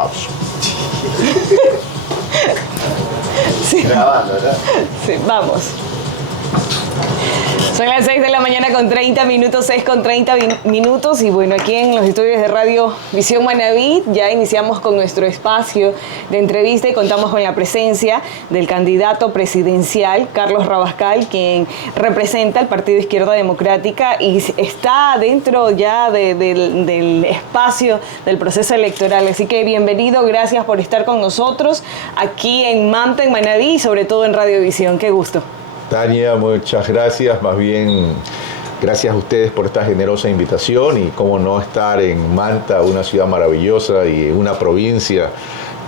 Vamos. Sí. Grabando, ¿verdad? Sí, vamos. Son las 6 de la mañana con 30 minutos, 6 con 30 minutos. Y bueno, aquí en los estudios de Radio Visión Manabí ya iniciamos con nuestro espacio de entrevista y contamos con la presencia del candidato presidencial, Carlos Rabascal, quien representa al Partido Izquierda Democrática y está dentro ya del espacio del proceso electoral. Así que bienvenido, gracias por estar con nosotros aquí en Manta, en Manabí y sobre todo en Radio Visión. Qué gusto. Tania, muchas gracias. Más bien, gracias a ustedes por esta generosa invitación y cómo no estar en Manta, una ciudad maravillosa y una provincia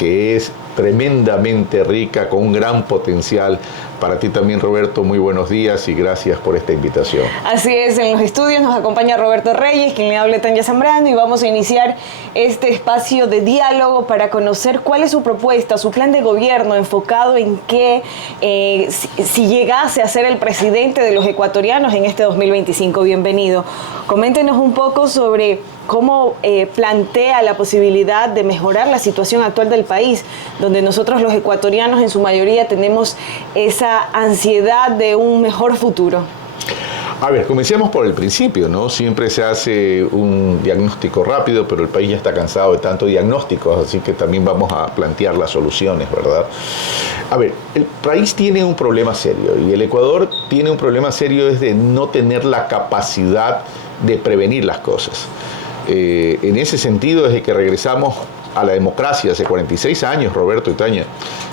que es tremendamente rica, con un gran potencial. Para ti también, Roberto, muy buenos días y gracias por esta invitación. Así es, en los estudios nos acompaña Roberto Reyes, quien le habla Tania Zambrano, y vamos a iniciar este espacio de diálogo para conocer cuál es su propuesta, su plan de gobierno enfocado en qué, si llegase a ser el presidente de los ecuatorianos en este 2025. Bienvenido. Coméntenos un poco sobre cómo plantea la posibilidad de mejorar la situación actual del país, donde nosotros los ecuatorianos en su mayoría tenemos esa ansiedad de un mejor futuro. A ver, comencemos por el principio, ¿no? Siempre se hace un diagnóstico rápido, pero el país ya está cansado de tantos diagnósticos, así que también vamos a plantear las soluciones, ¿verdad? A ver, el país tiene un problema serio y el Ecuador tiene un problema serio desde no tener la capacidad de prevenir las cosas. En ese sentido, desde que regresamos a la democracia hace 46 años, Roberto y Tania,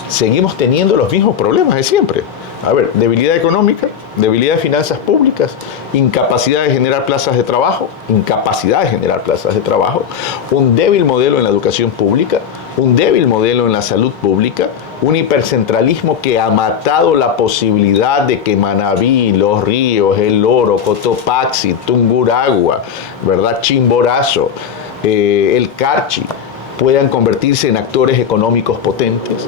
seguimos teniendo los mismos problemas de siempre. A ver, debilidad económica, debilidad de finanzas públicas, incapacidad de generar plazas de trabajo, un débil modelo en la educación pública, un débil modelo en la salud pública, un hipercentralismo que ha matado la posibilidad de que Manabí, Los Ríos, El Oro, Cotopaxi, Tungurahua, ¿verdad? Chimborazo, el Carchi, puedan convertirse en actores económicos potentes,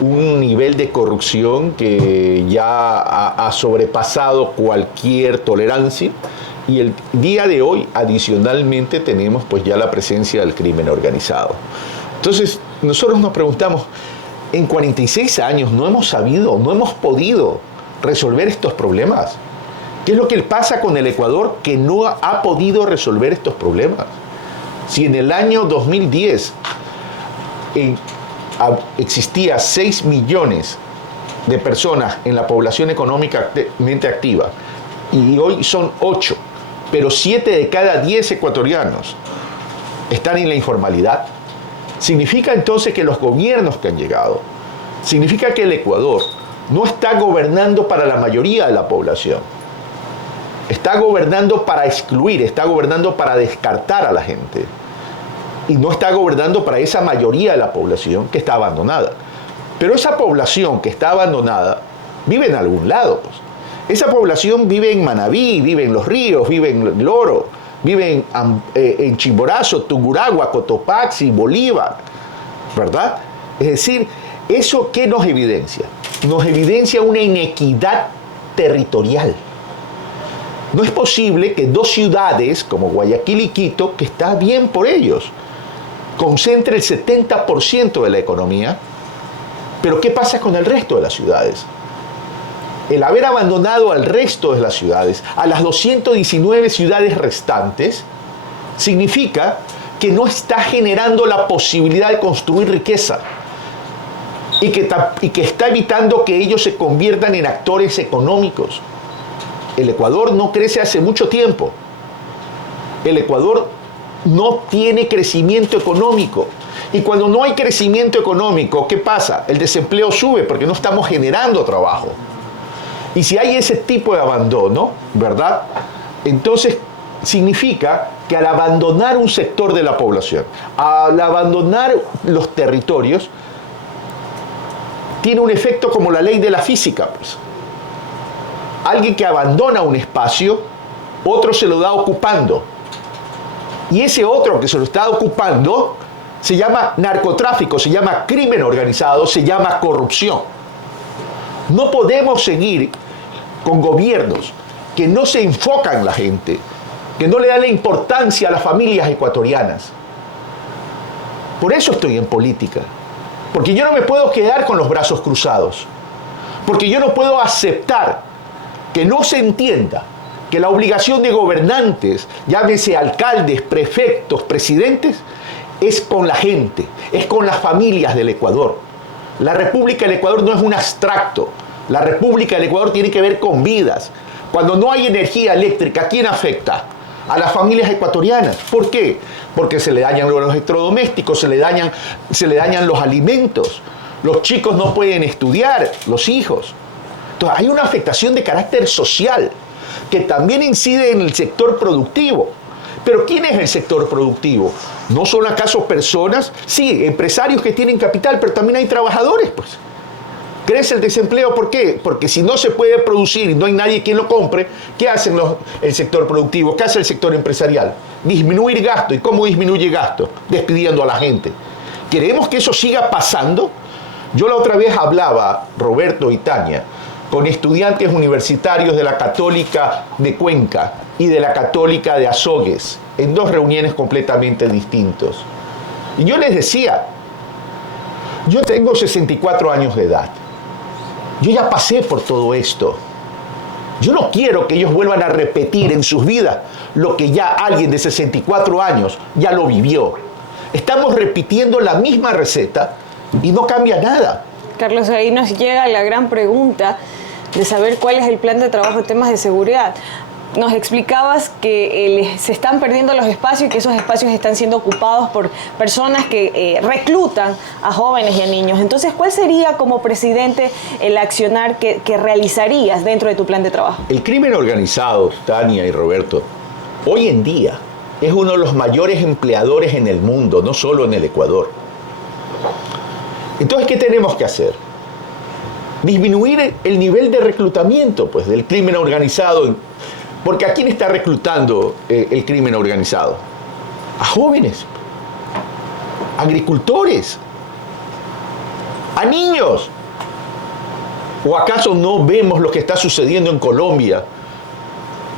un nivel de corrupción que ya ha sobrepasado cualquier tolerancia, y el día de hoy adicionalmente tenemos pues ya la presencia del crimen organizado. Entonces nosotros nos preguntamos, en 46 años no hemos podido resolver estos problemas. ¿Qué es lo que pasa con el Ecuador que no ha podido resolver estos problemas? Si en el año 2010 existía 6 millones de personas en la población económicamente activa y hoy son 8, pero 7 de cada 10 ecuatorianos están en la informalidad, significa entonces que los gobiernos que han llegado, significa que el Ecuador no está gobernando para la mayoría de la población. Está gobernando para excluir, está gobernando para descartar a la gente. Y no está gobernando para esa mayoría de la población que está abandonada. Pero esa población que está abandonada vive en algún lado, pues. Esa población vive en Manabí, vive en Los Ríos, vive en El Oro, vive en Chimborazo, Tungurahua, Cotopaxi, Bolívar, ¿verdad? Es decir, ¿eso qué nos evidencia? Nos evidencia una inequidad territorial. No es posible que dos ciudades como Guayaquil y Quito, que está bien por ellos, concentre el 70% de la economía, pero ¿qué pasa con el resto de las ciudades? El haber abandonado al resto de las ciudades, a las 219 ciudades restantes, significa que no está generando la posibilidad de construir riqueza y que está evitando que ellos se conviertan en actores económicos. El Ecuador no crece hace mucho tiempo. El Ecuador no tiene crecimiento económico. Y cuando no hay crecimiento económico, ¿qué pasa? El desempleo sube porque no estamos generando trabajo. Y si hay ese tipo de abandono, ¿verdad? Entonces significa que al abandonar un sector de la población, al abandonar los territorios, tiene un efecto como la ley de la física, pues. Alguien que abandona un espacio, otro se lo da ocupando. Y ese otro que se lo está ocupando se llama narcotráfico, se llama crimen organizado, se llama corrupción. No podemos seguir con gobiernos que no se enfocan en la gente, que no le dan la importancia a las familias ecuatorianas. Por eso estoy en política. Porque yo no me puedo quedar con los brazos cruzados. Porque yo no puedo aceptar que no se entienda que la obligación de gobernantes, llámese alcaldes, prefectos, presidentes, es con la gente, es con las familias del Ecuador. La República del Ecuador no es un abstracto. La República del Ecuador tiene que ver con vidas. Cuando no hay energía eléctrica, ¿a quién afecta? A las familias ecuatorianas. ¿Por qué? Porque se le dañan los electrodomésticos, se le dañan los alimentos. Los chicos no pueden estudiar, los hijos. Entonces, hay una afectación de carácter social que también incide en el sector productivo. Pero ¿quién es el sector productivo? ¿No son acaso personas? Sí, empresarios que tienen capital, pero también hay trabajadores, pues. Crece el desempleo, ¿por qué? Porque si no se puede producir y no hay nadie quien lo compre, ¿qué hacen el sector productivo? ¿Qué hace el sector empresarial? Disminuir gasto. ¿Y cómo disminuye gasto? Despidiendo a la gente. ¿Queremos que eso siga pasando? Yo la otra vez hablaba, Roberto y Tania, con estudiantes universitarios de la Católica de Cuenca y de la Católica de Azogues, en dos reuniones completamente distintos. Y yo les decía, yo tengo 64 años de edad. Yo ya pasé por todo esto. Yo no quiero que ellos vuelvan a repetir en sus vidas lo que ya alguien de 64 años ya lo vivió. Estamos repitiendo la misma receta y no cambia nada. Carlos, ahí nos llega la gran pregunta de saber cuál es el plan de trabajo en temas de seguridad. Nos explicabas que se están perdiendo los espacios y que esos espacios están siendo ocupados por personas que reclutan a jóvenes y a niños. Entonces, ¿cuál sería como presidente el accionar que realizarías dentro de tu plan de trabajo? El crimen organizado, Tania y Roberto, hoy en día es uno de los mayores empleadores en el mundo, no solo en el Ecuador. Entonces, ¿qué tenemos que hacer? Disminuir el nivel de reclutamiento, pues, del crimen organizado. Porque ¿a quién está reclutando el crimen organizado? A jóvenes, agricultores, a niños. ¿O acaso no vemos lo que está sucediendo en Colombia?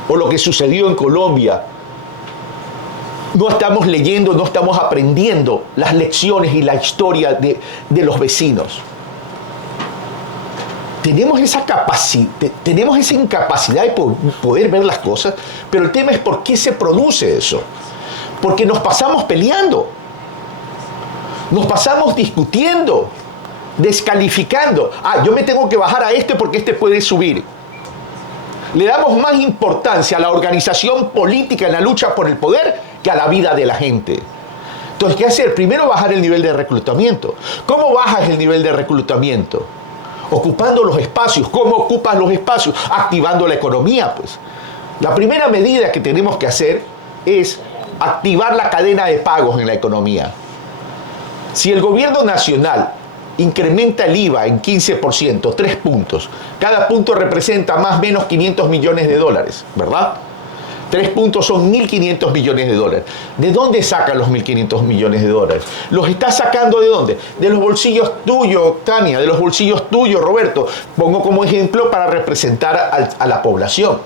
¿O lo que sucedió en Colombia? No estamos leyendo, no estamos aprendiendo las lecciones y la historia de los vecinos. Tenemos esa incapacidad de poder ver las cosas, pero el tema es por qué se produce eso. Porque nos pasamos peleando, nos pasamos discutiendo, descalificando. Yo me tengo que bajar a este porque este puede subir. Le damos más importancia a la organización política en la lucha por el poder que a la vida de la gente. Entonces, ¿qué hacer? Primero, bajar el nivel de reclutamiento. ¿Cómo bajas el nivel de reclutamiento? Ocupando los espacios. ¿Cómo ocupas los espacios? Activando la economía, pues. La primera medida que tenemos que hacer es activar la cadena de pagos en la economía. Si el gobierno nacional incrementa el IVA en 15%, 3 puntos, cada punto representa más o menos 500 millones de dólares, ¿verdad? 3 puntos son 1.500 millones de dólares. ¿De dónde sacan los 1.500 millones de dólares? ¿Los está sacando de dónde? De los bolsillos tuyos, Tania, de los bolsillos tuyos, Roberto. Pongo como ejemplo para representar a la población.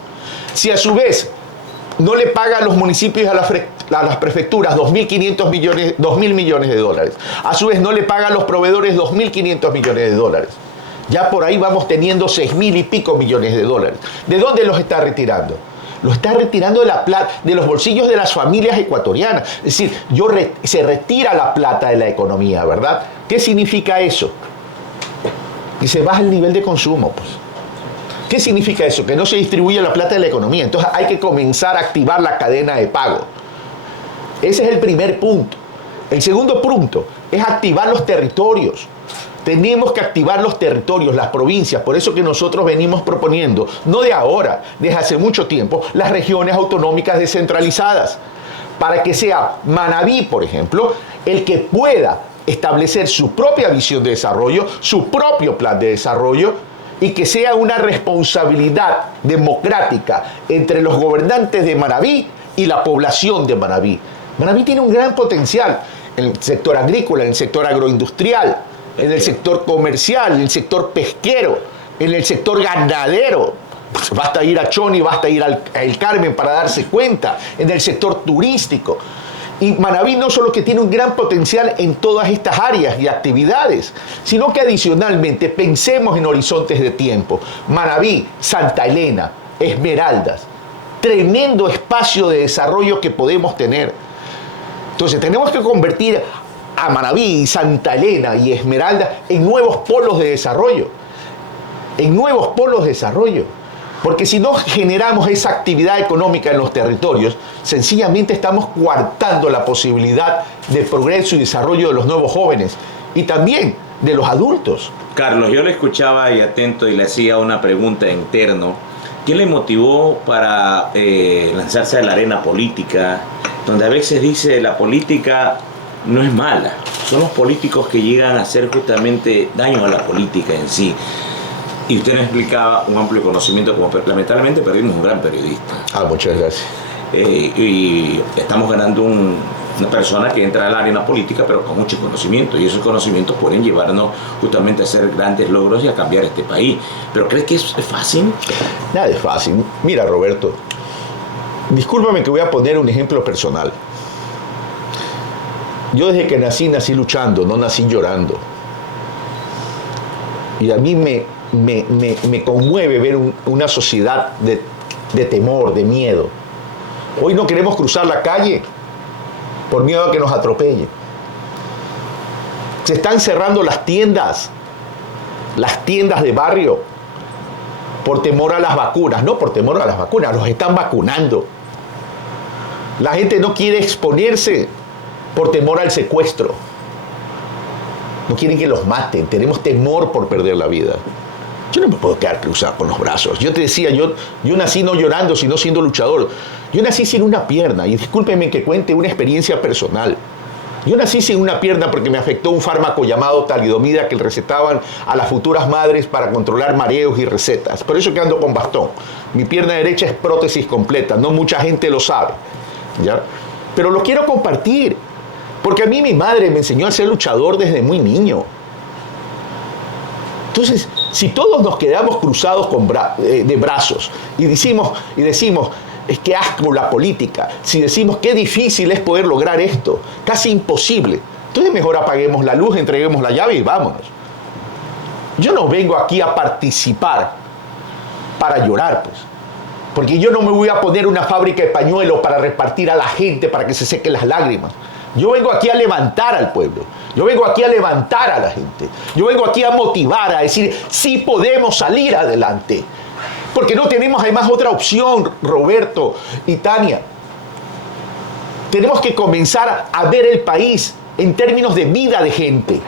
Si a su vez no le paga a los municipios y a las prefecturas 2.500 millones, 2.000 millones de dólares, a su vez no le paga a los proveedores 2.500 millones de dólares, ya por ahí vamos teniendo 6.000 y pico millones de dólares. ¿De dónde los está retirando? Lo está retirando de los bolsillos de las familias ecuatorianas. Es decir, se retira la plata de la economía, ¿verdad? ¿Qué significa eso? Que se baja el nivel de consumo, pues. ¿Qué significa eso? Que no se distribuye la plata de la economía. Entonces hay que comenzar a activar la cadena de pago. Ese es el primer punto. El segundo punto es activar los territorios. Tenemos que activar los territorios, las provincias. Por eso que nosotros venimos proponiendo, no de ahora, desde hace mucho tiempo, las regiones autonómicas descentralizadas. Para que sea Manabí, por ejemplo, el que pueda establecer su propia visión de desarrollo, su propio plan de desarrollo, y que sea una responsabilidad democrática entre los gobernantes de Manabí y la población de Manabí. Manabí tiene un gran potencial en el sector agrícola, en el sector agroindustrial, en el sector comercial, en el sector pesquero, en el sector ganadero. Pues basta ir a Choni, basta ir a El Carmen para darse cuenta, en el sector turístico. Y Manabí no solo que tiene un gran potencial en todas estas áreas y actividades, sino que adicionalmente pensemos en horizontes de tiempo. Manabí, Santa Elena, Esmeraldas, tremendo espacio de desarrollo que podemos tener. Entonces tenemos que convertir a Manabí, Santa Elena y Esmeraldas en nuevos polos de desarrollo. En nuevos polos de desarrollo. Porque si no generamos esa actividad económica en los territorios, sencillamente estamos coartando la posibilidad de progreso y desarrollo de los nuevos jóvenes y también de los adultos. Carlos, yo le escuchaba y atento y le hacía una pregunta interno. ¿Qué le motivó para lanzarse a la arena política? Donde a veces dice la política no es mala, son los políticos que llegan a hacer justamente daño a la política en sí. Y usted nos explicaba un amplio conocimiento, como lamentablemente perdimos un gran periodista. Muchas gracias. Y estamos ganando una persona que entra al arena política, pero con mucho conocimiento. Y esos conocimientos pueden llevarnos justamente a hacer grandes logros y a cambiar este país. ¿Pero crees que es fácil? Nada es fácil. Mira, Roberto, discúlpame que voy a poner un ejemplo personal. Yo desde que nací luchando, no nací llorando. Y a mí me conmueve ver una sociedad de temor, de miedo. Hoy no queremos cruzar la calle por miedo a que nos atropellen. Se están cerrando las tiendas de barrio, por temor a las vacunas. No por temor a las vacunas, los están vacunando. La gente no quiere exponerse por temor al secuestro. No quieren que los maten, tenemos temor por perder la vida. Yo no me puedo quedar cruzado con los brazos. Yo te decía, yo nací no llorando, sino siendo luchador. Yo nací sin una pierna, y discúlpenme que cuente una experiencia personal. Yo nací sin una pierna porque me afectó un fármaco llamado talidomida que le recetaban a las futuras madres para controlar mareos y recetas. Por eso que ando con bastón. Mi pierna derecha es prótesis completa, no mucha gente lo sabe, ¿ya? Pero lo quiero compartir, porque a mí mi madre me enseñó a ser luchador desde muy niño. Entonces, si todos nos quedamos cruzados de brazos y decimos, es que asco la política, si decimos qué difícil es poder lograr esto, casi imposible, entonces mejor apaguemos la luz, entreguemos la llave y vámonos. Yo no vengo aquí a participar para llorar, pues, porque yo no me voy a poner una fábrica de pañuelos para repartir a la gente para que se sequen las lágrimas. Yo vengo aquí a levantar al pueblo. Yo vengo aquí a levantar a la gente. Yo vengo aquí a motivar, a decir, sí podemos salir adelante. Porque no tenemos además otra opción, Roberto y Tania. Tenemos que comenzar a ver el país en términos de vida de gente,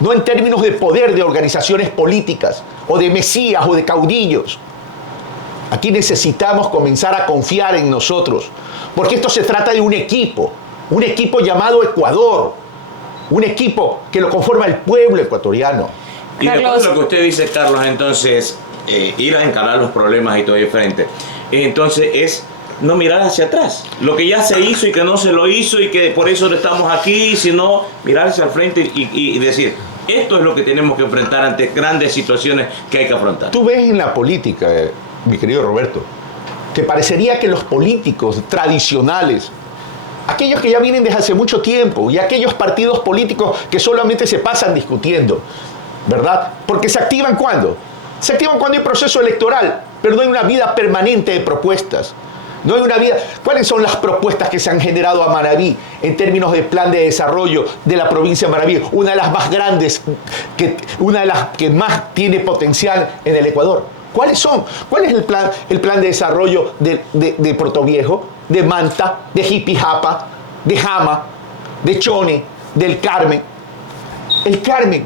no en términos de poder de organizaciones políticas, o de mesías, o de caudillos. Aquí necesitamos comenzar a confiar en nosotros, porque esto se trata de un equipo llamado Ecuador, un equipo que lo conforma el pueblo ecuatoriano. Y después de lo que usted dice, Carlos, entonces, ir a encarar los problemas y todo de frente, entonces es no mirar hacia atrás, lo que ya se hizo y que no se lo hizo y que por eso no estamos aquí, sino mirar hacia el frente y decir, esto es lo que tenemos que enfrentar ante grandes situaciones que hay que afrontar. Tú ves en la política, mi querido Roberto, que parecería que los políticos tradicionales, aquellos que ya vienen desde hace mucho tiempo y aquellos partidos políticos que solamente se pasan discutiendo, ¿verdad? Porque se activan ¿cuándo? Se activan cuando hay proceso electoral, pero no hay una vida permanente de propuestas. No hay una vida. ¿Cuáles son las propuestas que se han generado a Manabí en términos de plan de desarrollo de la provincia de Manabí? Una de las más grandes, una de las que más tiene potencial en el Ecuador. ¿Cuáles son? ¿Cuál es el plan de desarrollo de Puerto Viejo, de Manta, de Jipijapa, de Jama, de Chone, del Carmen? El Carmen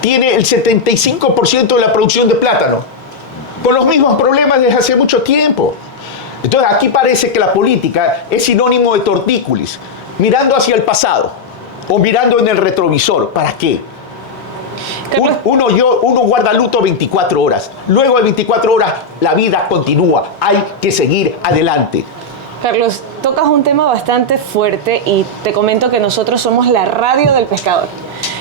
tiene el 75% de la producción de plátano, con los mismos problemas desde hace mucho tiempo. Entonces aquí parece que la política es sinónimo de tortícolis, mirando hacia el pasado o mirando en el retrovisor. ¿Para qué? Uno guarda luto 24 horas. Luego de 24 horas la vida continúa. Hay que seguir adelante. Carlos, tocas un tema bastante fuerte y te comento que nosotros somos la radio del pescador.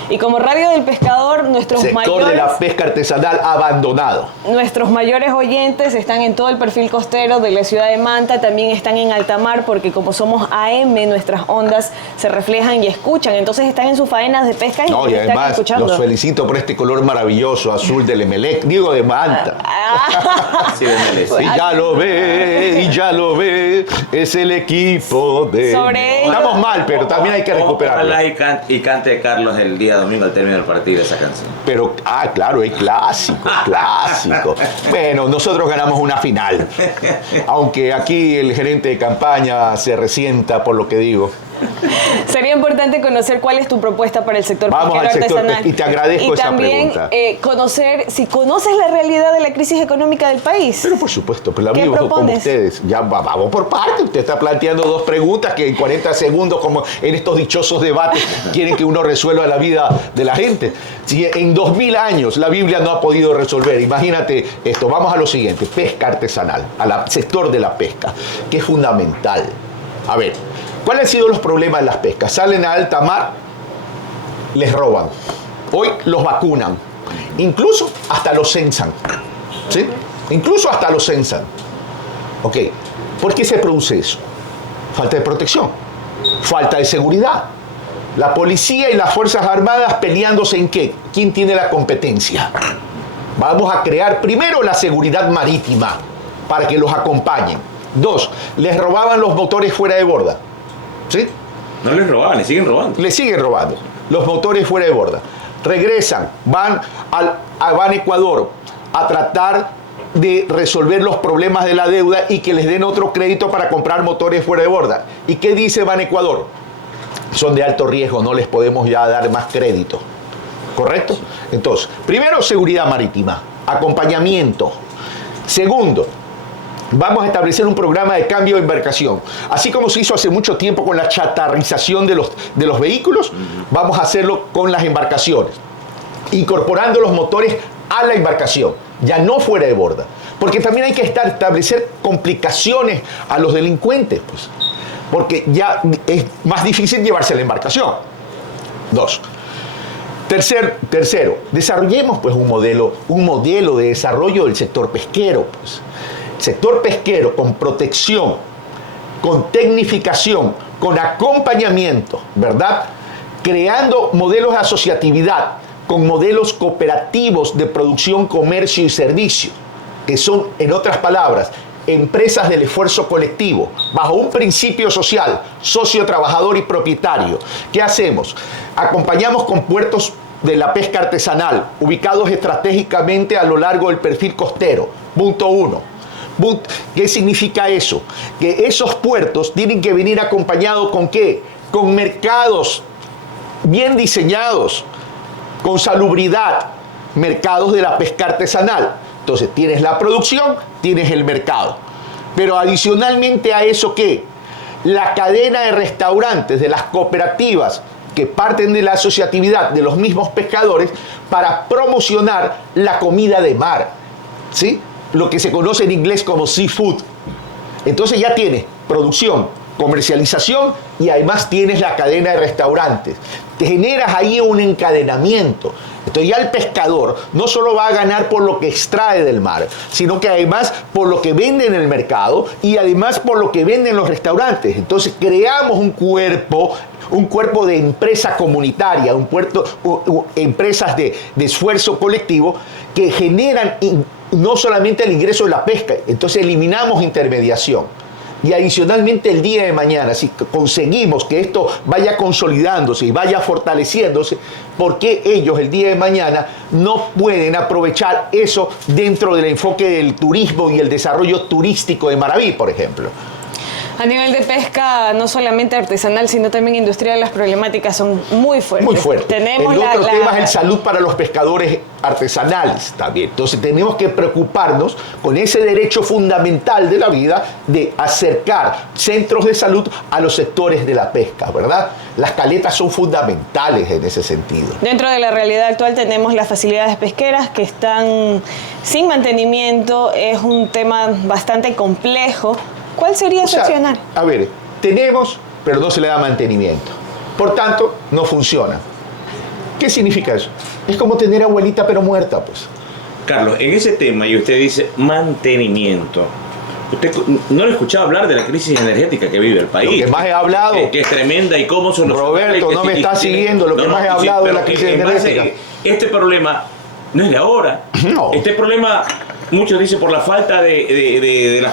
Y como Radio del Pescador, sector de la pesca artesanal abandonado. Nuestros mayores oyentes están en todo el perfil costero de la ciudad de Manta, también están en alta mar, porque como somos AM, nuestras ondas se reflejan y escuchan, entonces están en sus faenas de pesca y no, y están además escuchando. los felicito por este color maravilloso, azul del Emelec, digo de Manta. Sí, de Emelec. Y ya lo ve, es el equipo de... Estamos mal, pero también hay que recuperarlo. Ojalá y cante Carlos el día domingo al término del partido esa canción. Pero, claro, es clásico, clásico. Bueno, nosotros ganamos una final. Aunque aquí el gerente de campaña se resienta por lo que digo. Sería importante conocer cuál es tu propuesta para el sector Vamos pesquero al sector artesanal. y te agradezco esa pregunta. Y también conocer si conoces la realidad de la crisis económica del país. Pero por supuesto, pues la ¿Qué vivo como propones? ustedes. Ya vamos por parte. Usted está planteando dos preguntas que en 40 segundos, como en estos dichosos debates, quieren que uno resuelva la vida de la gente. Si en 2000 años la Biblia no ha podido resolver, imagínate esto. Vamos a lo siguiente: pesca artesanal, al sector de la pesca, que es fundamental. A ver, ¿cuáles han sido los problemas de las pescas? Salen a alta mar, les roban. Hoy los vacunan. Incluso hasta los censan. ¿Sí? Incluso hasta los censan. Ok. ¿Por qué se produce eso? Falta de protección. Falta de seguridad. La policía y las Fuerzas Armadas peleándose en qué. ¿Quién tiene la competencia? Vamos a crear primero la seguridad marítima para que los acompañen. 2. Les robaban los motores fuera de borda. ¿Sí? No les robaban, les siguen robando. Le siguen robando los motores fuera de borda. Regresan, van a Ecuador a tratar de resolver los problemas de la deuda y que les den otro crédito para comprar motores fuera de borda. ¿Y qué dice Ban Ecuador? Son de alto riesgo, no les podemos ya dar más crédito. ¿Correcto? Entonces, primero, seguridad marítima, acompañamiento. Segundo, vamos a establecer un programa de cambio de embarcación. Así como se hizo hace mucho tiempo con la chatarrización de los vehículos, vamos a hacerlo con las embarcaciones, incorporando los motores a la embarcación, ya no fuera de borda. Porque también hay que establecer complicaciones a los delincuentes, pues, porque ya es más difícil llevarse la embarcación. 2. Tercero, desarrollemos pues un modelo de desarrollo del sector pesquero, pues. Sector pesquero con protección, con tecnificación, con acompañamiento, ¿verdad? Creando modelos de asociatividad, con modelos cooperativos de producción, comercio y servicio, que son, en otras palabras, empresas del esfuerzo colectivo, bajo un principio social, socio, trabajador y propietario. ¿Qué hacemos? Acompañamos con puertos de la pesca artesanal, ubicados estratégicamente a lo largo del perfil costero. Punto 1. ¿Qué significa eso? Que esos puertos tienen que venir acompañados ¿con qué? Con mercados bien diseñados, con salubridad, mercados de la pesca artesanal. Entonces tienes la producción, tienes el mercado. Pero adicionalmente a eso, ¿qué? La cadena de restaurantes, de las cooperativas que parten de la asociatividad de los mismos pescadores para promocionar la comida de mar, ¿sí? Lo que se conoce en inglés como seafood. Entonces ya tienes producción, comercialización y además tienes la cadena de restaurantes. Te generas ahí un encadenamiento. Entonces ya el pescador no solo va a ganar por lo que extrae del mar, sino que además por lo que vende en el mercado y además por lo que vende en los restaurantes. Entonces creamos un cuerpo de empresa comunitaria, empresas de esfuerzo colectivo que generan no solamente el ingreso de la pesca, entonces eliminamos intermediación. Y adicionalmente el día de mañana, si conseguimos que esto vaya consolidándose y vaya fortaleciéndose, ¿por qué ellos el día de mañana no pueden aprovechar eso dentro del enfoque del turismo y el desarrollo turístico de Maraví, por ejemplo? A nivel de pesca, no solamente artesanal, sino también industrial, las problemáticas son muy fuertes. Muy fuertes. Tenemos el otro tema es el salud para los pescadores artesanales también. Entonces tenemos que preocuparnos con ese derecho fundamental de la vida de acercar centros de salud a los sectores de la pesca, ¿verdad? Las caletas son fundamentales en ese sentido. Dentro de la realidad actual tenemos las facilidades pesqueras que están sin mantenimiento. Es un tema bastante complejo. ¿Cuál sería su accionar? A ver, tenemos, pero no se le da mantenimiento. Por tanto, no funciona. ¿Qué significa eso? Es como tener abuelita pero muerta, pues. Carlos, en ese tema, y usted dice mantenimiento, usted no le escuchaba hablar de la crisis energética que vive el país. Lo que más he hablado. Que es tremenda y cómo son los... Roberto, no me está siguiendo. Lo que más he hablado de la crisis energética. Este problema no es de ahora. No. Este problema, muchos dicen por la falta de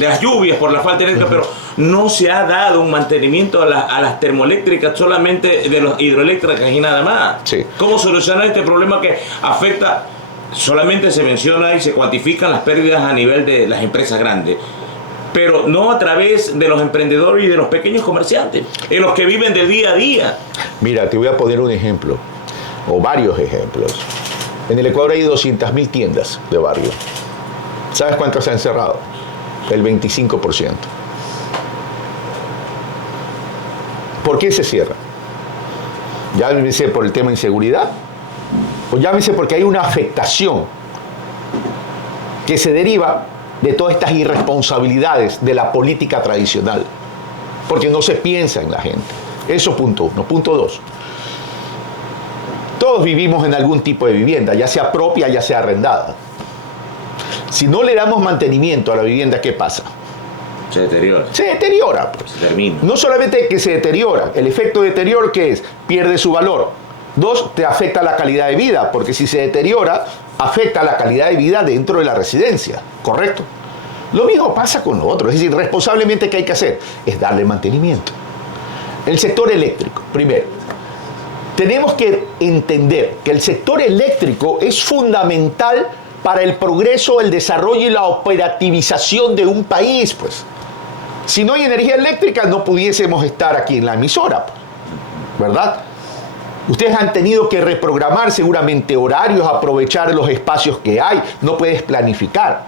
las lluvias, por la falta de eléctrica, pero no se ha dado un mantenimiento a las termoeléctricas, solamente de las hidroeléctricas y nada más. Sí. ¿Cómo solucionar este problema que afecta? Solamente se menciona y se cuantifican las pérdidas a nivel de las empresas grandes, pero no a través de los emprendedores y de los pequeños comerciantes, en los que viven de día a día. Mira, te voy a poner un ejemplo, o varios ejemplos. En el Ecuador hay 200.000 tiendas de barrio. ¿Sabes cuántas se han cerrado? El 25%. ¿Por qué se cierra? Llámese por el tema de inseguridad, o llámese porque hay una afectación que se deriva de todas estas irresponsabilidades de la política tradicional, porque no se piensa en la gente. Eso punto uno. Punto dos. Todos vivimos en algún tipo de vivienda, ya sea propia, ya sea arrendada. Si no le damos mantenimiento a la vivienda, ¿qué pasa? Se deteriora. Se deteriora, pues. Se termina. No solamente que se deteriora, el efecto de deterioro, ¿qué es? Pierde su valor. Dos, te afecta la calidad de vida, porque si se deteriora, afecta la calidad de vida dentro de la residencia, ¿correcto? Lo mismo pasa con lo otro, es decir, responsablemente, ¿qué hay que hacer? Es darle mantenimiento. El sector eléctrico, primero. Tenemos que entender que el sector eléctrico es fundamental para el progreso, el desarrollo y la operativización de un país, pues. Si no hay energía eléctrica, no pudiésemos estar aquí en la emisora, pues, ¿verdad? Ustedes han tenido que reprogramar seguramente horarios, aprovechar los espacios que hay, no puedes planificar.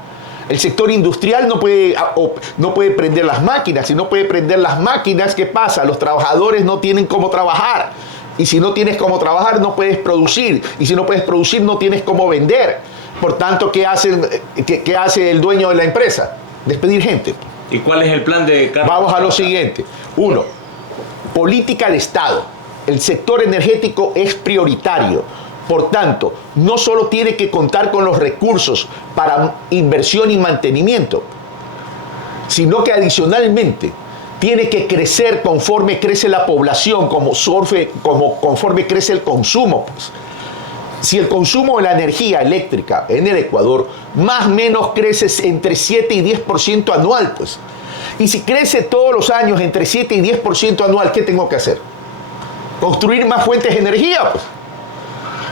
El sector industrial no puede prender las máquinas. Si no puede prender las máquinas, ¿qué pasa? Los trabajadores no tienen cómo trabajar. Y si no tienes cómo trabajar, no puedes producir. Y si no puedes producir, no tienes cómo vender. Por tanto, ¿qué hace el dueño de la empresa? Despedir gente. ¿Y cuál es el plan de Carlos? Vamos a lo siguiente. Uno, política de Estado. El sector energético es prioritario. Por tanto, no solo tiene que contar con los recursos para inversión y mantenimiento, sino que adicionalmente tiene que crecer conforme crece la población, conforme crece el consumo, pues. Si el consumo de la energía eléctrica en el Ecuador más o menos crece entre 7 y 10% anual, pues. Y si crece todos los años entre 7 y 10% anual, ¿qué tengo que hacer? Construir más fuentes de energía, pues.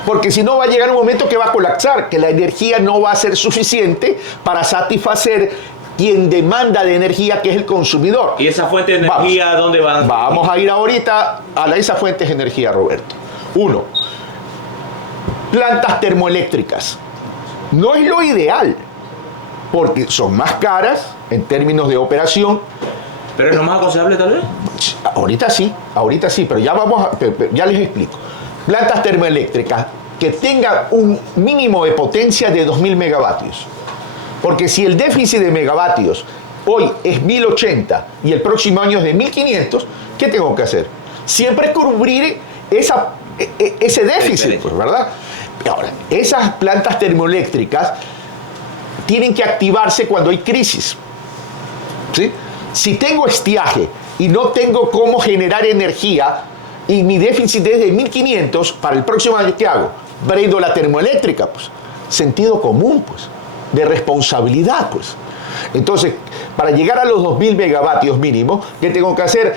Porque si no, va a llegar un momento que va a colapsar, que la energía no va a ser suficiente para satisfacer quien demanda de energía, que es el consumidor. ¿Y esa fuente de energía dónde van? Vamos a ir ahorita a esas fuentes de energía, Roberto. Uno, plantas termoeléctricas. No es lo ideal, porque son más caras en términos de operación. ¿Pero es lo más aconsejable tal vez? Ahorita sí, pero ya les explico. Plantas termoeléctricas que tengan un mínimo de potencia de 2.000 megavatios. Porque si el déficit de megavatios hoy es 1.080 y el próximo año es de 1.500, ¿qué tengo que hacer? Siempre cubrir ese déficit, pues, ¿verdad? Ahora, esas plantas termoeléctricas tienen que activarse cuando hay crisis, ¿sí? Si tengo estiaje y no tengo cómo generar energía y mi déficit es de 1.500, para el próximo año, ¿qué hago? Prendo la termoeléctrica, pues. Sentido común, pues. De responsabilidad, pues. Entonces, para llegar a los 2.000 megavatios mínimo, ¿qué tengo que hacer?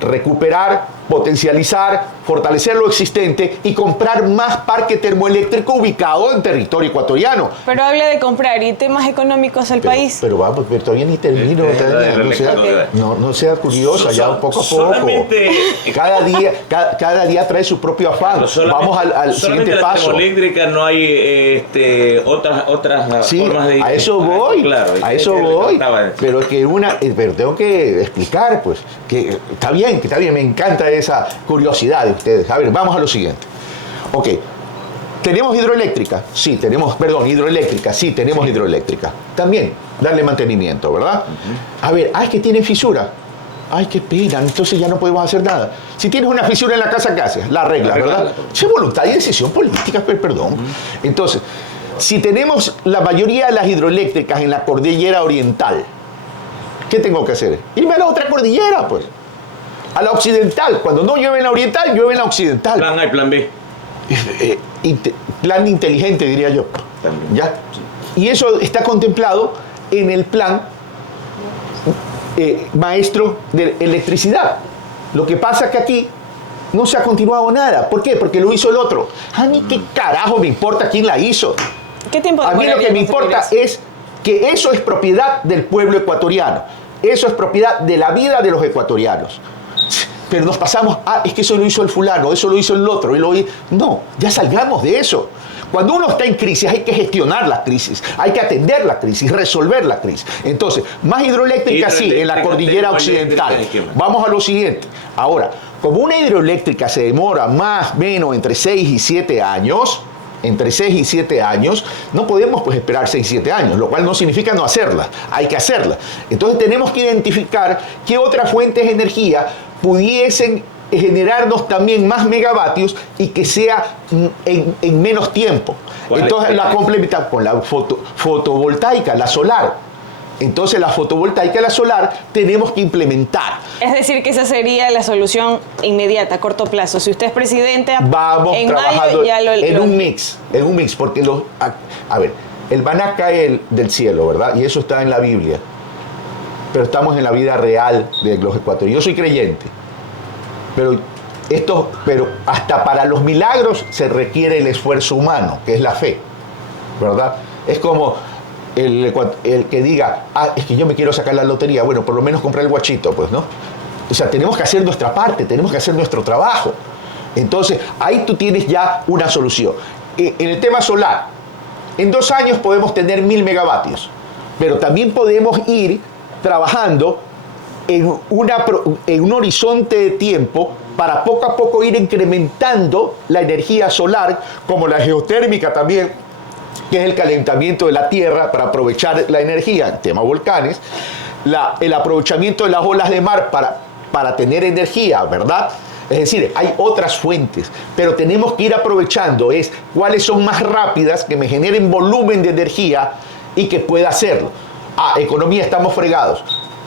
Recuperar, potencializar, fortalecer lo existente y comprar más parque termoeléctrico ubicado en territorio ecuatoriano. Pero habla de comprar y temas económicos al país. Pero vamos, pero todavía ni termino. No sea curiosa, ya poco a poco. Cada día trae su propio afán. Vamos al siguiente paso. En la termoeléctrica no hay otras sí, formas de... a eso voy, claro, a eso voy. Pero tengo que explicar, pues, que está bien, me encanta esa curiosidad de ustedes. A ver, vamos a lo siguiente. Ok, ¿tenemos hidroeléctrica? Sí, hidroeléctrica. Sí, tenemos hidroeléctrica. También, darle mantenimiento, ¿verdad? A ver, es que tiene fisura. Ay, qué pena, entonces ya no podemos hacer nada. Si tienes una fisura en la casa, ¿qué haces? La arreglas, ¿verdad? Es voluntad y decisión política, perdón. Entonces, si tenemos la mayoría de las hidroeléctricas en la cordillera oriental, ¿qué tengo que hacer? Irme a la otra cordillera, pues. A la occidental. Cuando no llueve en la oriental, llueve en la occidental. Plan A y plan B. Plan inteligente, diría yo. También. ¿Ya? Y eso está contemplado en el plan maestro de electricidad. Lo que pasa es que aquí no se ha continuado nada. ¿Por qué? Porque lo hizo el otro. A mí qué carajo me importa quién la hizo. ¿Qué tiempo A mí lo que me importa es que eso es propiedad del pueblo ecuatoriano. Eso es propiedad de la vida de los ecuatorianos. Pero nos pasamos, es que eso lo hizo el fulano, eso lo hizo el otro. No, ya salgamos de eso. Cuando uno está en crisis hay que gestionar la crisis, hay que atender la crisis, resolver la crisis. Entonces, más hidroeléctrica sí, en la cordillera occidental. Vamos a lo siguiente. Ahora, como una hidroeléctrica se demora más o menos entre 6 y 7 años, no podemos pues esperar 6 y 7 años, lo cual no significa no hacerla, hay que hacerla. Entonces tenemos que identificar qué otras fuentes de energía pudiesen generarnos también más megavatios y que sea en menos tiempo. Entonces la complementamos con la fotovoltaica, la solar. Entonces la fotovoltaica y la solar tenemos que implementar. Es decir, que esa sería la solución inmediata, a corto plazo. Si usted es presidente, vamos en trabajando mayo ya en un mix, porque a ver, el maná cae del cielo, ¿verdad? Y eso está en la Biblia. Pero estamos en la vida real de los ecuatorianos. Yo soy creyente. Pero hasta para los milagros se requiere el esfuerzo humano, que es la fe, ¿verdad? Es como el que diga, es que yo me quiero sacar la lotería, bueno, por lo menos comprar el guachito, pues, ¿no? O sea, tenemos que hacer nuestra parte, tenemos que hacer nuestro trabajo. Entonces, ahí tú tienes ya una solución. En el tema solar, en 2 años podemos tener 1000 megavatios, pero también podemos ir trabajando en un horizonte de tiempo para poco a poco ir incrementando la energía solar, como la geotérmica también, que es el calentamiento de la tierra para aprovechar la energía, en tema volcanes, el aprovechamiento de las olas de mar para tener energía, ¿verdad? Es decir, hay otras fuentes, pero tenemos que ir aprovechando cuáles son más rápidas, que me generen volumen de energía y que pueda hacerlo. Economía, estamos fregados.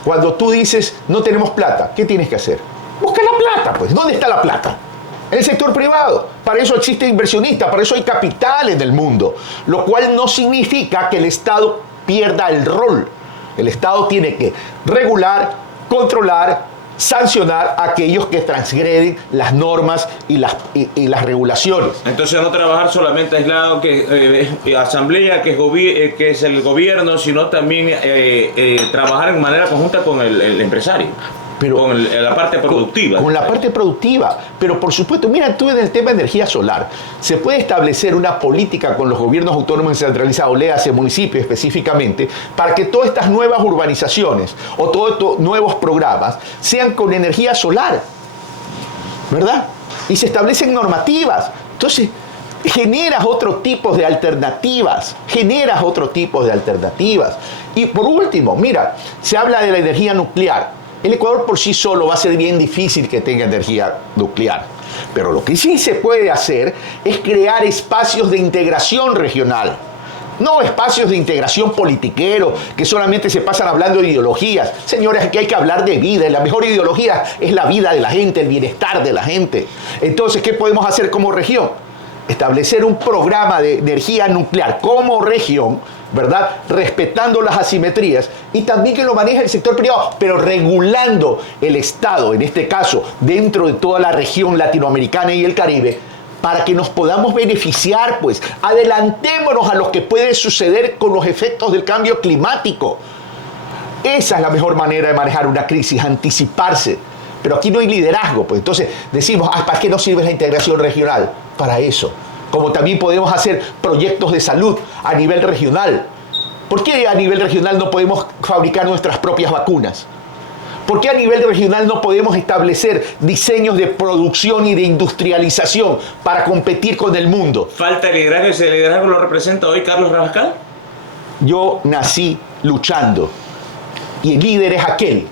Cuando tú dices, no tenemos plata, ¿qué tienes que hacer? Busca la plata, pues. ¿Dónde está la plata? En el sector privado. Para eso existen inversionistas, para eso hay capital en el mundo. Lo cual no significa que el Estado pierda el rol. El Estado tiene que regular, controlar, sancionar a aquellos que transgreden las normas y las regulaciones. Entonces no trabajar solamente aislado, que asamblea, que es el gobierno, sino también trabajar en manera conjunta con el empresario. Pero, con la parte productiva. Con la parte productiva. Pero por supuesto, mira tú en el tema de energía solar, se puede establecer una política con los gobiernos autónomos descentralizados, léase municipios específicamente, para que todas estas nuevas urbanizaciones o todos estos nuevos programas sean con energía solar, ¿verdad? Y se establecen normativas. Entonces, generas otro tipo de alternativas. Y por último, mira, se habla de la energía nuclear. El Ecuador por sí solo va a ser bien difícil que tenga energía nuclear. Pero lo que sí se puede hacer es crear espacios de integración regional. No espacios de integración politiquero que solamente se pasan hablando de ideologías. Señores, aquí hay que hablar de vida. Y la mejor ideología es la vida de la gente, el bienestar de la gente. Entonces, ¿qué podemos hacer como región? Establecer un programa de energía nuclear como región, ¿verdad? Respetando las asimetrías y también que lo maneje el sector privado, pero regulando el Estado, en este caso, dentro de toda la región latinoamericana y el Caribe, para que nos podamos beneficiar, pues. Adelantémonos a lo que puede suceder con los efectos del cambio climático. Esa es la mejor manera de manejar una crisis, anticiparse. Pero aquí no hay liderazgo, pues. Entonces decimos, ¿para qué nos sirve la integración regional? Para eso. Como también podemos hacer proyectos de salud a nivel regional. ¿Por qué a nivel regional no podemos fabricar nuestras propias vacunas? ¿Por qué a nivel regional no podemos establecer diseños de producción y de industrialización para competir con el mundo? ¿Falta liderazgo y ese liderazgo lo representa hoy Carlos Rabascal? Yo nací luchando y el líder es aquel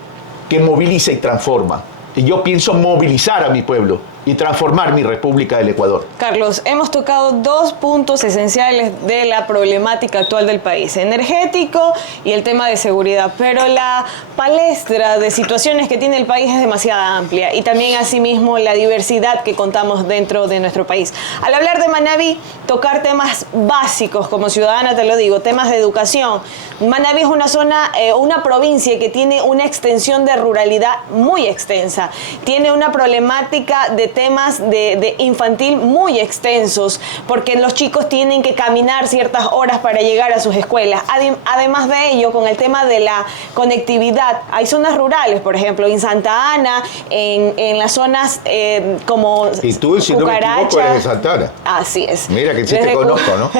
que moviliza y transforma. Y yo pienso movilizar a mi pueblo y transformar mi República del Ecuador. Carlos, hemos tocado dos puntos esenciales de la problemática actual del país, energético y el tema de seguridad, pero la palestra de situaciones que tiene el país es demasiado amplia y también asimismo la diversidad que contamos dentro de nuestro país. Al hablar de Manabí, tocar temas básicos, como ciudadana te lo digo, temas de educación. Manabí es una zona, una provincia que tiene una extensión de ruralidad muy extensa, tiene una problemática de temas de infantil muy extensos, porque los chicos tienen que caminar ciertas horas para llegar a sus escuelas. Además de ello, con el tema de la conectividad, hay zonas rurales, por ejemplo, en Santa Ana, en las zonas como y tú, si no me equivoco, eres de Santa Ana. Así es. Mira que sí te conozco, ¿no?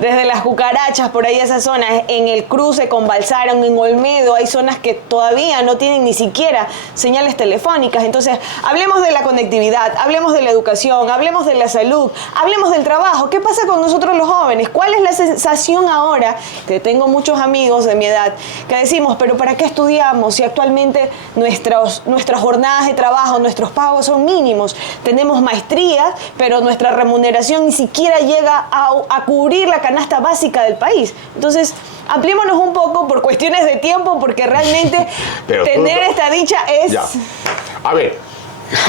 Desde las Cucarachas, por ahí esas zonas, en el cruce con Balsarán, en Olmedo, hay zonas que todavía no tienen ni siquiera señales telefónicas. Entonces, hablemos de la conectividad, hablemos de la educación, hablemos de la salud, hablemos del trabajo. ¿Qué pasa con nosotros los jóvenes? ¿Cuál es la sensación ahora? Que tengo muchos amigos de mi edad que decimos, pero ¿para qué estudiamos si actualmente nuestras jornadas de trabajo, nuestros pagos son mínimos? Tenemos maestrías, pero nuestra remuneración ni siquiera llega a cubrir la canasta básica del país. Entonces, ampliémonos un poco por cuestiones de tiempo, porque realmente tener esta dicha es... Ya. A ver,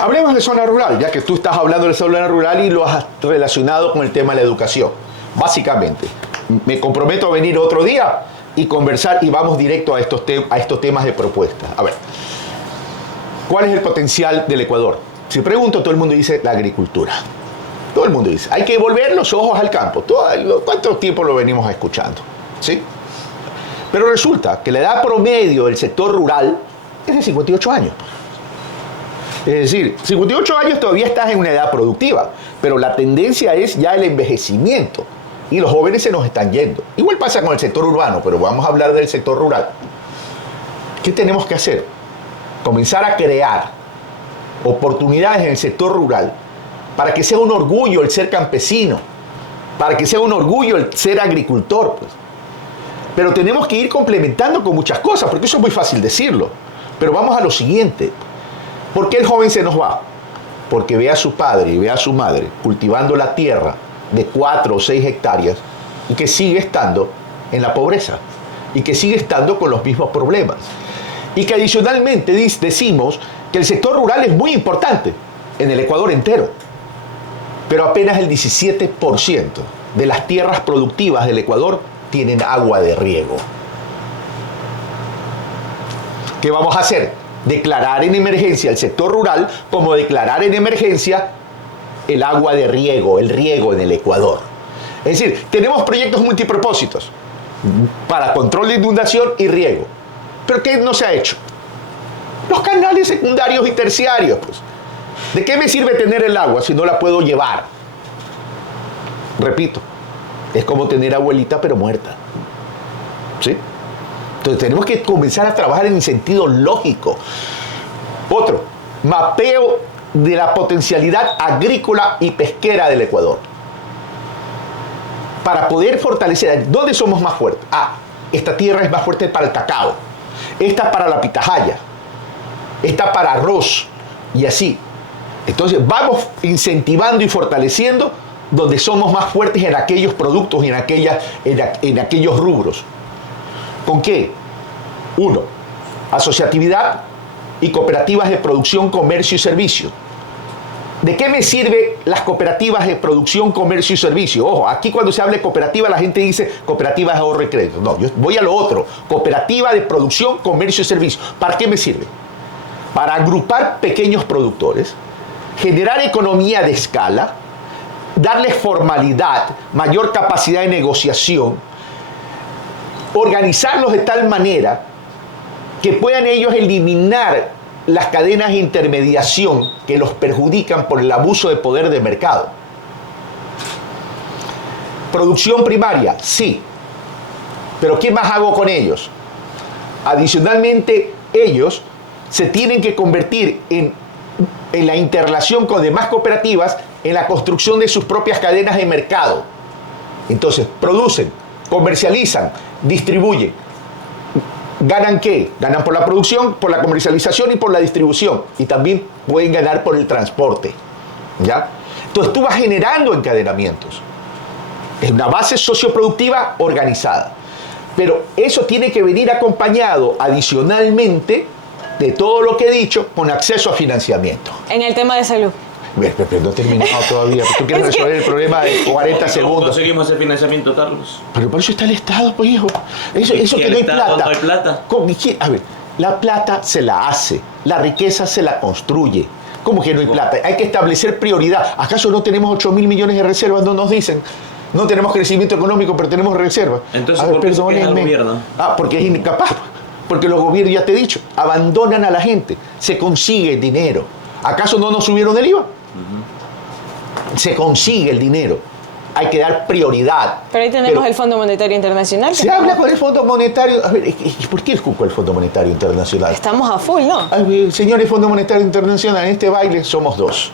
hablemos de zona rural, ya que tú estás hablando de zona rural y lo has relacionado con el tema de la educación. Básicamente, me comprometo a venir otro día y conversar y vamos directo a estos temas de propuesta. A ver, ¿cuál es el potencial del Ecuador? Si pregunto, todo el mundo dice la agricultura. Todo el mundo dice, hay que volver los ojos al campo. ¿Cuánto tiempo lo venimos escuchando? ¿Sí? Pero resulta que la edad promedio del sector rural es de 58 años. Es decir, 58 años todavía estás en una edad productiva, pero la tendencia es ya el envejecimiento y los jóvenes se nos están yendo. Igual pasa con el sector urbano, pero vamos a hablar del sector rural. ¿Qué tenemos que hacer? Comenzar a crear oportunidades en el sector rural para que sea un orgullo el ser campesino, para que sea un orgullo el ser agricultor, pues. Pero tenemos que ir complementando con muchas cosas, porque eso es muy fácil decirlo. Pero vamos a lo siguiente. ¿Por qué el joven se nos va? Porque ve a su padre y ve a su madre cultivando la tierra de 4 o 6 hectáreas y que sigue estando en la pobreza y que sigue estando con los mismos problemas. Y que adicionalmente decimos que el sector rural es muy importante en el Ecuador entero, pero apenas el 17% de las tierras productivas del Ecuador tienen agua de riego. ¿Qué vamos a hacer? Declarar en emergencia el sector rural como declarar en emergencia el agua de riego, el riego en el Ecuador. Es decir, tenemos proyectos multipropósitos para control de inundación y riego. ¿Pero qué no se ha hecho? Los canales secundarios y terciarios, pues. ¿De qué me sirve tener el agua si no la puedo llevar? Repito, es como tener abuelita pero muerta. ¿Sí? Entonces tenemos que comenzar a trabajar en el sentido lógico. Otro, mapeo de la potencialidad agrícola y pesquera del Ecuador. Para poder fortalecer, ¿dónde somos más fuertes? Esta tierra es más fuerte para el cacao, esta para la pitahaya, esta para arroz, y así. Entonces vamos incentivando y fortaleciendo donde somos más fuertes en aquellos productos y en aquellos rubros. ¿Con qué? 1. Asociatividad y cooperativas de producción, comercio y servicio. ¿De qué me sirven las cooperativas de producción, comercio y servicio? Ojo, aquí cuando se habla de cooperativa la gente dice cooperativa de ahorro y crédito. No, yo voy a lo otro. Cooperativa de producción, comercio y servicio. ¿Para qué me sirve? Para agrupar pequeños productores, generar economía de escala, darles formalidad, mayor capacidad de negociación, organizarlos de tal manera que puedan ellos eliminar las cadenas de intermediación que los perjudican por el abuso de poder de mercado. Producción primaria, sí. Pero ¿qué más hago con ellos? Adicionalmente, ellos se tienen que convertir en la interrelación con demás cooperativas en la construcción de sus propias cadenas de mercado. Entonces, producen, comercializan, distribuyen. ¿Ganan qué? Ganan por la producción, por la comercialización y por la distribución. Y también pueden ganar por el transporte. ¿Ya? Entonces tú vas generando encadenamientos. Es una base socioproductiva organizada. Pero eso tiene que venir acompañado adicionalmente de todo lo que he dicho con acceso a financiamiento. En el tema de salud. Pero no he terminado todavía. Tú quieres resolver el problema de 40 ¿Cómo segundos. conseguimos ese financiamiento, Carlos? Pero por eso está el Estado, pues hijo. Eso que no hay plata. ¿No hay plata? A ver, la plata se la hace, la riqueza se la construye. ¿Cómo que no hay plata? Hay que establecer prioridad. ¿Acaso no tenemos 8.000 millones de reservas? No nos dicen. No tenemos crecimiento económico, pero tenemos reservas. Entonces, a ver, ¿por qué se queja el perdónenme. gobierno? Porque es incapaz. Porque los gobiernos, ya te he dicho, abandonan a la gente. Se consigue el dinero. ¿Acaso no nos subieron el IVA? Se consigue el dinero. Hay que dar prioridad. Pero ahí tenemos el Fondo Monetario Internacional. Se habla con el Fondo Monetario. A ver, ¿por qué el cuco el Fondo Monetario Internacional? Estamos a full, ¿no? Ay, señores, Fondo Monetario Internacional, en este baile somos dos.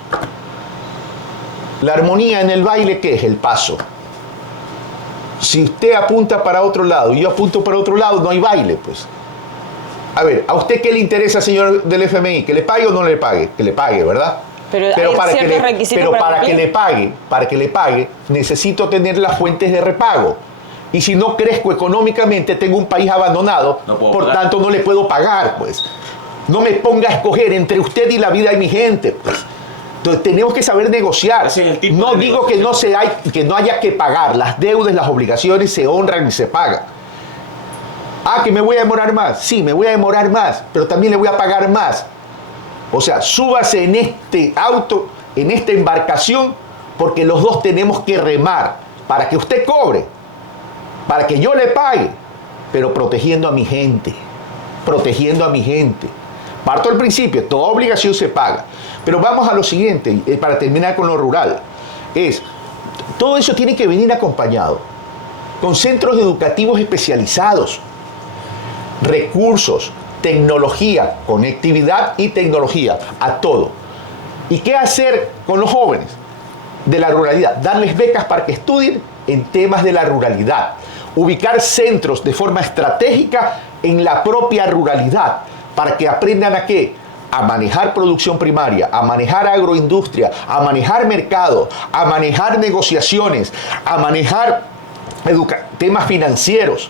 La armonía en el baile, ¿qué es? El paso. Si usted apunta para otro lado y yo apunto para otro lado, no hay baile, pues. A ver, ¿a usted qué le interesa, señor del FMI? ¿Que le pague o no le pague? Que le pague, ¿verdad? Pero hay ciertos requisitos para que le pague, necesito tener las fuentes de repago. Y si no crezco económicamente, tengo un país abandonado, por tanto no le puedo pagar, pues. No me ponga a escoger entre usted y la vida de mi gente, pues. Entonces tenemos que saber negociar. No digo que no haya que pagar. Las deudas, las obligaciones se honran y se pagan. Que me voy a demorar más. Sí, me voy a demorar más, pero también le voy a pagar más. O sea, súbase en este auto, en esta embarcación, porque los dos tenemos que remar para que usted cobre, para que yo le pague, pero protegiendo a mi gente, protegiendo a mi gente. Parto al principio, toda obligación se paga. Pero vamos a lo siguiente, para terminar con lo rural. Todo eso tiene que venir acompañado con centros educativos especializados, recursos, tecnología, conectividad y tecnología, a todo. ¿Y qué hacer con los jóvenes de la ruralidad? Darles becas para que estudien en temas de la ruralidad. Ubicar centros de forma estratégica en la propia ruralidad para que aprendan ¿a qué? A manejar producción primaria, a manejar agroindustria, a manejar mercado, a manejar negociaciones, a manejar temas financieros,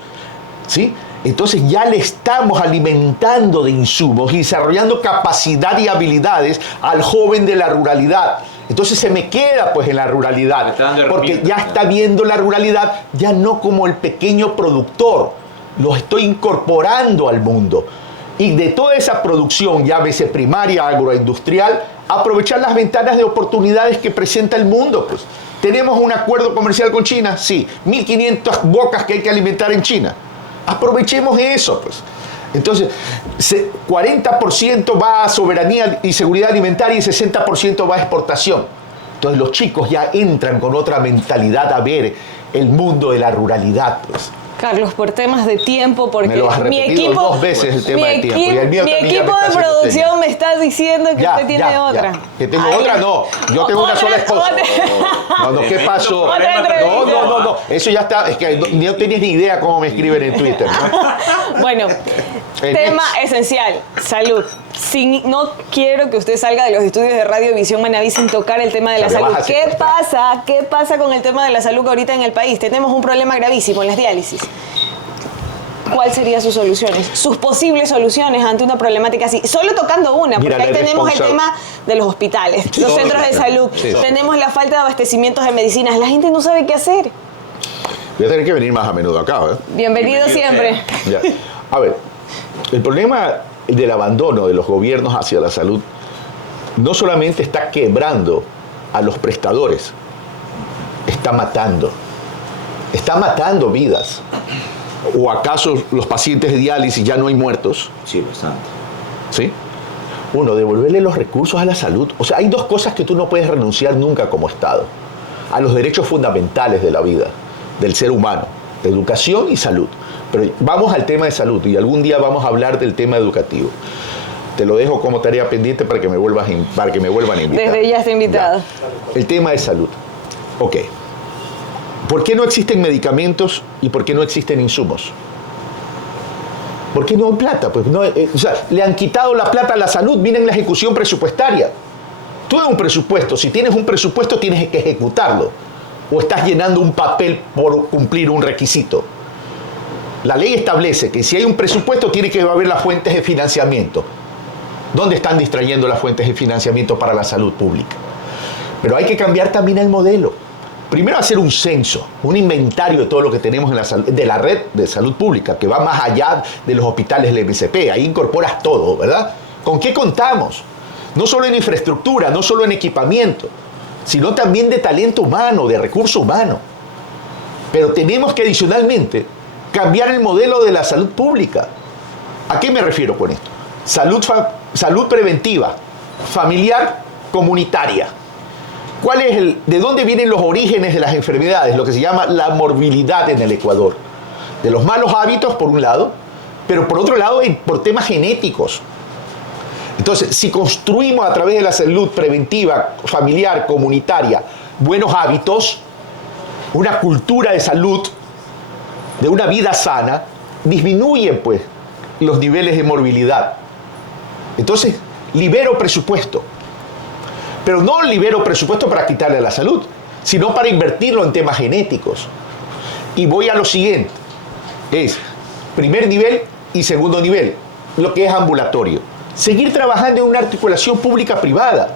¿sí? Entonces ya le estamos alimentando de insumos y desarrollando capacidad y habilidades al joven de la ruralidad. Entonces se me queda pues en la ruralidad, porque ya está viendo la ruralidad ya no como el pequeño productor, lo estoy incorporando al mundo. Y de toda esa producción, llámese primaria, agroindustrial, aprovechar las ventanas de oportunidades que presenta el mundo, pues. ¿Tenemos un acuerdo comercial con China? Sí. 1.500 bocas que hay que alimentar en China. Aprovechemos eso, pues. Entonces, 40% va a soberanía y seguridad alimentaria y 60% va a exportación. Entonces los chicos ya entran con otra mentalidad a ver el mundo de la ruralidad, pues. Carlos, por temas de tiempo, porque me lo has repetido 2 veces el tema de tiempo. Y el mío mi equipo de producción me está diciendo que usted tiene otra. ¿Que tengo otra? No, yo tengo una sola esposa. No, ¿qué pasó? No, eso ya está, es que no tenías ni idea cómo me escriben en Twitter, ¿no? Bueno, tema esencial, salud. No quiero que usted salga de los estudios de Radio Visión Manaví sin tocar el tema de la salud. ¿Qué pasa con el tema de la salud ahorita en el país? Tenemos un problema gravísimo en las diálisis. ¿Cuáles serían sus soluciones? Sus posibles soluciones ante una problemática así. Solo tocando una, porque ahí tenemos el tema de los hospitales, los centros de salud. Tenemos la falta de abastecimientos de medicinas. La gente no sabe qué hacer. Voy a tener que venir más a menudo acá, ¿eh? Bienvenido siempre. Ya. A ver, el problema del abandono de los gobiernos hacia la salud no solamente está quebrando a los prestadores, está matando vidas. ¿O acaso los pacientes de diálisis ya no hay muertos? Sí, bastante. ¿Sí? Uno, devolverle los recursos a la salud. O sea, hay 2 cosas que tú no puedes renunciar nunca como Estado. A los derechos fundamentales de la vida, del ser humano, educación y salud. Pero vamos al tema de salud y algún día vamos a hablar del tema educativo. Te lo dejo como tarea pendiente para que me vuelvan a invitar. Desde ya está invitado. Ya. El tema de salud. Ok. ¿Por qué no existen medicamentos y por qué no existen insumos? ¿Por qué no hay plata? Pues no, o sea, le han quitado la plata a la salud, miren la ejecución presupuestaria. Tú en un presupuesto, si tienes un presupuesto tienes que ejecutarlo, o estás llenando un papel por cumplir un requisito. La ley establece que si hay un presupuesto tiene que haber las fuentes de financiamiento. ¿Dónde están distrayendo las fuentes de financiamiento para la salud pública? Pero hay que cambiar también el modelo. Primero hacer un censo, un inventario de todo lo que tenemos de la red de salud pública, que va más allá de los hospitales del MSP. Ahí incorporas todo, ¿verdad? ¿Con qué contamos? No solo en infraestructura, no solo en equipamiento, sino también de talento humano, de recurso humano. Pero tenemos que adicionalmente cambiar el modelo de la salud pública. ¿A qué me refiero con esto? Salud preventiva, familiar, comunitaria. ¿De dónde vienen los orígenes de las enfermedades? Lo que se llama la morbilidad en el Ecuador. De los malos hábitos, por un lado, pero por otro lado, por temas genéticos. Entonces, si construimos a través de la salud preventiva, familiar, comunitaria, buenos hábitos, una cultura de salud, de una vida sana, disminuyen pues los niveles de morbilidad. Entonces, libero presupuesto. Pero no libero presupuesto para quitarle a la salud, sino para invertirlo en temas genéticos. Y voy a lo siguiente. Es primer nivel y segundo nivel, lo que es ambulatorio. Seguir trabajando en una articulación pública-privada,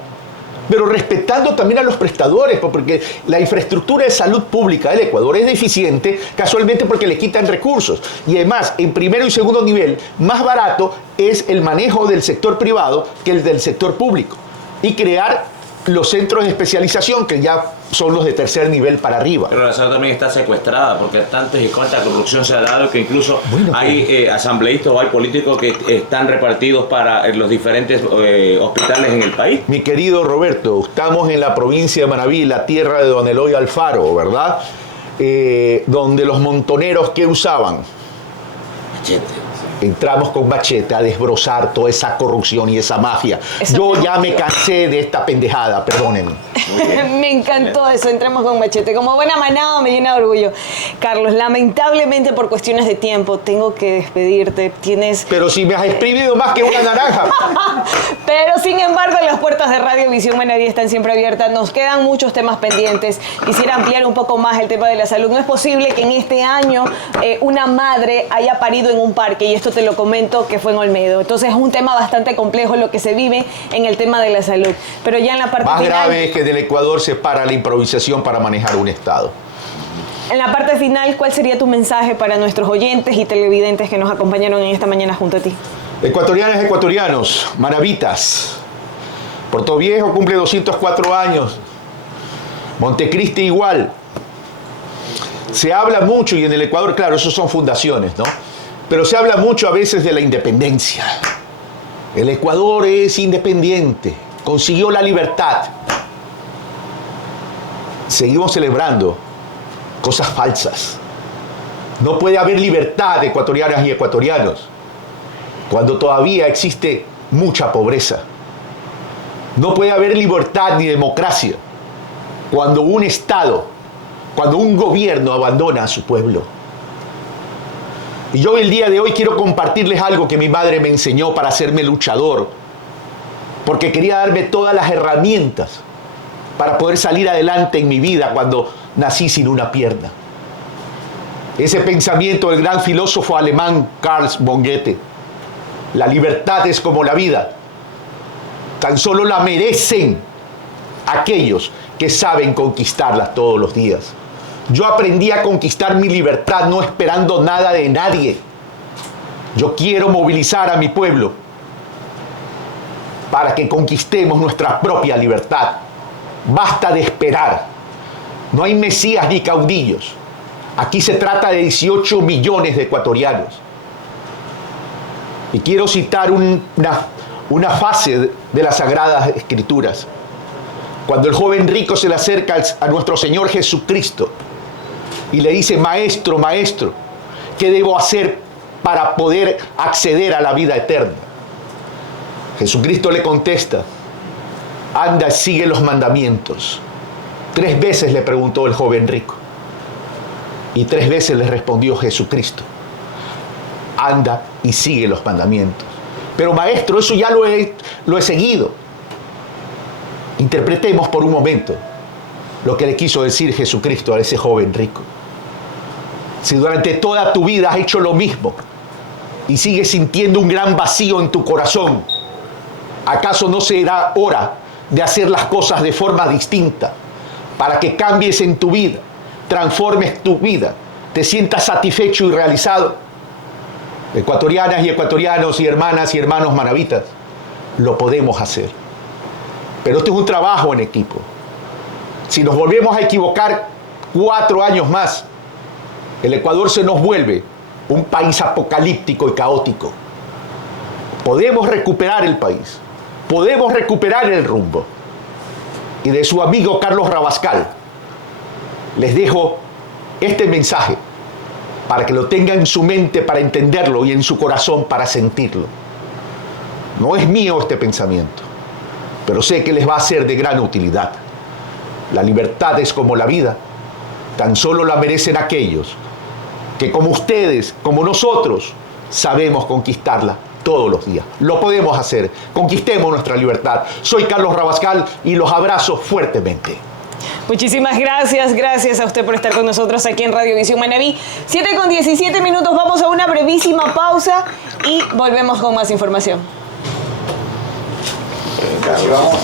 pero respetando también a los prestadores, porque la infraestructura de salud pública del Ecuador es deficiente, casualmente porque le quitan recursos. Y además, en primero y segundo nivel, más barato es el manejo del sector privado que el del sector público. Y crear los centros de especialización, que ya son los de tercer nivel para arriba. Pero la salud también está secuestrada, porque tantos y cuánta corrupción se ha dado que incluso hay asambleístas o hay políticos que están repartidos para los diferentes hospitales en el país. Mi querido Roberto, estamos en la provincia de Manabí, la tierra de don Eloy Alfaro, ¿verdad? Donde los montoneros, ¿qué usaban? Machete. Entramos con machete a desbrozar toda esa corrupción y esa mafia. Yo ya me cansé de esta pendejada, perdónenme. Me encantó eso, entremos con machete. Como buena manada me llena de orgullo. Carlos, lamentablemente por cuestiones de tiempo tengo que despedirte. Pero si me has exprimido más que una naranja. Pero sin embargo las puertas de Radio Visión Manabí están siempre abiertas. Nos quedan muchos temas pendientes. Quisiera ampliar un poco más el tema de la salud. No es posible que en este año una madre haya parido en un parque, y esto te lo comento que fue en Olmedo. Entonces es un tema bastante complejo lo que se vive en el tema de la salud. Pero ya en la parte más final, grave es que del Ecuador se para la improvisación para manejar un Estado. En la parte final, ¿cuál sería tu mensaje para nuestros oyentes y televidentes que nos acompañaron en esta mañana junto a ti? Ecuatorianas, ecuatorianos, manavitas. Puerto Viejo cumple 204 años. Montecristi igual. Se habla mucho, y en el Ecuador, claro, esos son fundaciones, ¿no? Pero se habla mucho a veces de la independencia. El Ecuador es independiente, consiguió la libertad. Seguimos celebrando cosas falsas. No puede haber libertad de ecuatorianas y ecuatorianos cuando todavía existe mucha pobreza. No puede haber libertad ni democracia cuando un Estado, cuando un gobierno abandona a su pueblo. Y yo el día de hoy quiero compartirles algo que mi madre me enseñó para hacerme luchador, porque quería darme todas las herramientas para poder salir adelante en mi vida cuando nací sin una pierna. Ese pensamiento del gran filósofo alemán Carl von Goethe: la libertad es como la vida, tan solo la merecen aquellos que saben conquistarla todos los días. Yo aprendí a conquistar mi libertad no esperando nada de nadie. Yo quiero movilizar a mi pueblo para que conquistemos nuestra propia libertad. Basta de esperar. No hay mesías ni caudillos. Aquí se trata de 18 millones de ecuatorianos. Y quiero citar una fase de las Sagradas Escrituras. Cuando el joven rico se le acerca a nuestro Señor Jesucristo y le dice: Maestro, maestro, ¿qué debo hacer para poder acceder a la vida eterna? Jesucristo le contesta: anda, sigue los mandamientos. 3 veces le preguntó el joven rico y 3 veces le respondió Jesucristo. anda y sigue los mandamientos. Pero maestro, eso ya lo he seguido. Interpretemos por un momento lo que le quiso decir Jesucristo a ese joven rico. Si durante toda tu vida has hecho lo mismo y sigues sintiendo un gran vacío en tu corazón, ¿acaso no será hora de hacer las cosas de forma distinta para que cambies en tu vida, transformes tu vida, te sientas satisfecho y realizado? Ecuatorianas y ecuatorianos y hermanos manavitas, lo podemos hacer. Pero este es un trabajo en equipo. Si nos volvemos a equivocar 4 años más, el Ecuador se nos vuelve un país apocalíptico y caótico. Podemos recuperar el país, podemos recuperar el rumbo. Y de su amigo Carlos Rabascal, les dejo este mensaje para que lo tengan en su mente para entenderlo y en su corazón para sentirlo. No es mío este pensamiento, pero sé que les va a ser de gran utilidad. La libertad es como la vida, tan solo la merecen aquellos que como ustedes, como nosotros, sabemos conquistarla todos los días. Lo podemos hacer, conquistemos nuestra libertad. Soy Carlos Rabascal y los abrazo fuertemente. Muchísimas gracias a usted por estar con nosotros aquí en Radiovisión Manabí. 7:17, vamos a una brevísima pausa y volvemos con más información. Carlos.